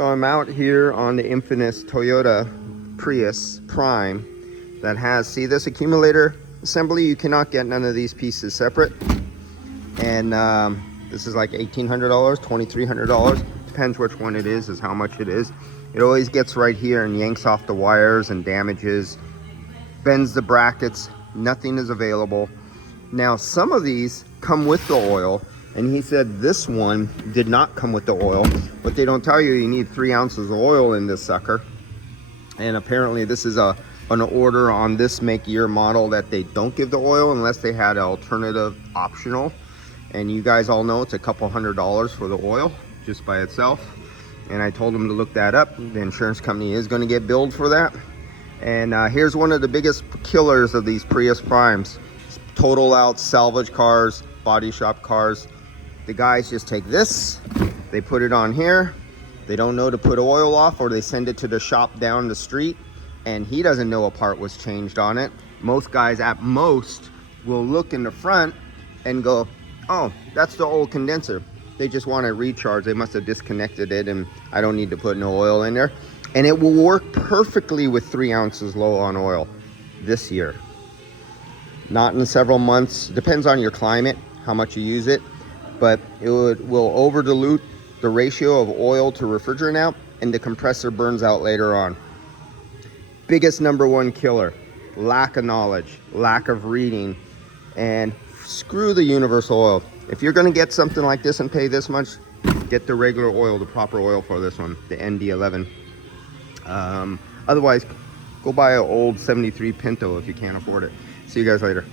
So I'm out here on the infamous Toyota Prius Prime that has, see this accumulator assembly? You cannot get none of these pieces separate. And this is like $1,800, $2,300. Depends which one it is how much it is. It always gets right here and yanks off the wires and damages, bends the brackets. Nothing is available. Now, some of these come with the oil, and he said this one did not come with the oil, but they don't tell you you need 3 ounces of oil in this sucker. And apparently this is an order on this make year model that they don't give the oil unless they had an alternative optional. And you guys all know it's a couple $100 for the oil just by itself. And I told them to look that up. The insurance company is going to get billed for that. And here's one of the biggest killers of these Prius Primes. Total out salvage cars, body shop cars. The guys just take this, they put it on here, they don't know to put oil off, or they send it to the shop down the street and he doesn't know a part was changed on it. Most guys at most will look in the front and go, oh, that's the old condenser. They just want to recharge. They must have disconnected it and I don't need to put no oil in there. And it will work perfectly with 3 ounces low on oil this year. Not in several months. Depends on your climate, how much you use it. But it will over dilute the ratio of oil to refrigerant out, and the compressor burns out later on. Biggest #1 killer: lack of knowledge, lack of reading, and screw the universal oil. If you're gonna get something like this and pay this much, get the regular oil, the proper oil for this one, the ND11. Otherwise, go buy an old 73 Pinto if you can't afford it. See you guys later.